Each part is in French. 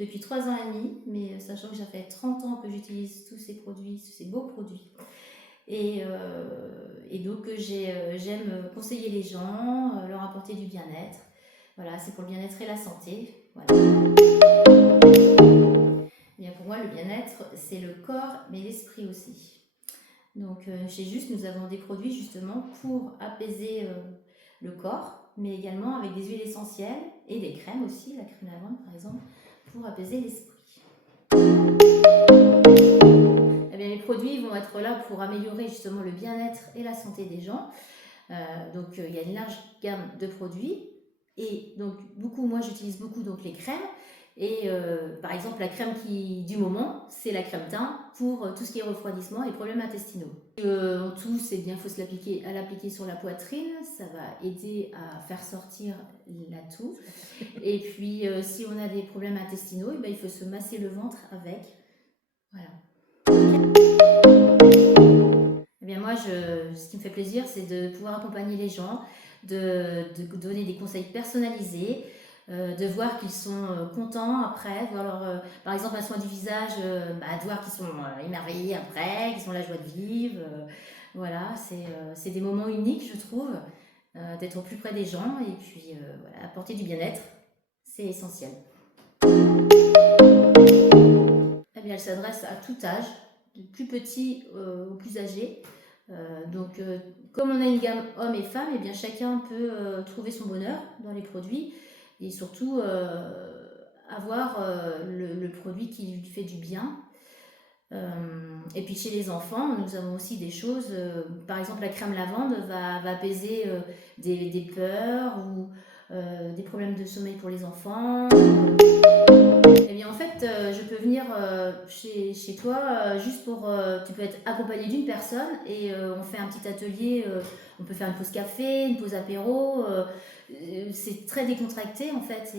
depuis 3 ans et demi, mais sachant que ça fait 30 ans que j'utilise tous ces produits, tous ces beaux produits. Et donc j'aime conseiller les gens, leur apporter du bien-être. Voilà, c'est pour le bien-être et la santé. Voilà. Et bien pour moi, le bien-être, c'est le corps, mais l'esprit aussi. Donc chez Juste, nous avons des produits justement pour apaiser le corps, mais également avec des huiles essentielles et des crèmes aussi, la crème lavande par exemple, pour apaiser l'esprit. Eh bien, mes produits vont être là pour améliorer justement le bien-être et la santé des gens. Donc il y a une large gamme de produits et donc moi j'utilise beaucoup donc les crèmes. Et par exemple, la crème du moment, c'est la crème teint pour tout ce qui est refroidissement et problèmes intestinaux. En tout, c'est bien, il faut l'appliquer sur la poitrine, ça va aider à faire sortir la toux. Et puis, si on a des problèmes intestinaux, il faut se masser le ventre avec. Voilà. Eh bien moi, ce qui me fait plaisir, c'est de pouvoir accompagner les gens, de donner des conseils personnalisés, de voir qu'ils sont contents après, de voir par exemple un soin du visage, de voir qu'ils sont émerveillés après, qu'ils ont la joie de vivre. Voilà, c'est des moments uniques, je trouve, d'être au plus près des gens et puis voilà, apporter du bien-être, c'est essentiel. Eh bien, elle s'adresse à tout âge, du plus petit au plus âgé. Donc, comme on a une gamme hommes et femmes, eh bien, chacun peut trouver son bonheur dans les produits et surtout avoir le produit qui lui fait du bien. Et puis chez les enfants, nous avons aussi des choses, par exemple la crème lavande va apaiser des peurs ou des problèmes de sommeil pour les enfants. Eh bien en fait, je peux venir chez toi juste pour... tu peux être accompagné d'une personne et on fait un petit atelier, on peut faire une pause café, une pause apéro. C'est très décontracté en fait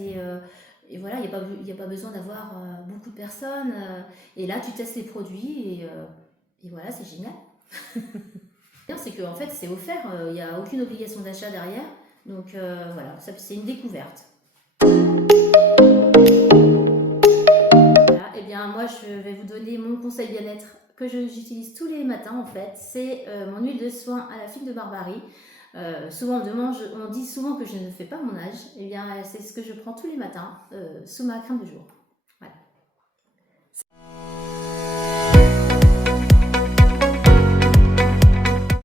et voilà, il n'y a pas besoin d'avoir beaucoup de personnes. Et là, tu testes les produits et voilà, c'est génial. C'est qu'en fait, c'est offert, il n'y a aucune obligation d'achat derrière. Donc voilà, c'est une découverte. Eh bien, moi, je vais vous donner mon conseil bien-être que j'utilise tous les matins, en fait. C'est mon huile de soin à la figue de Barbarie. Souvent, on dit souvent que je ne fais pas mon âge. Eh bien, c'est ce que je prends tous les matins sous ma crème de jour.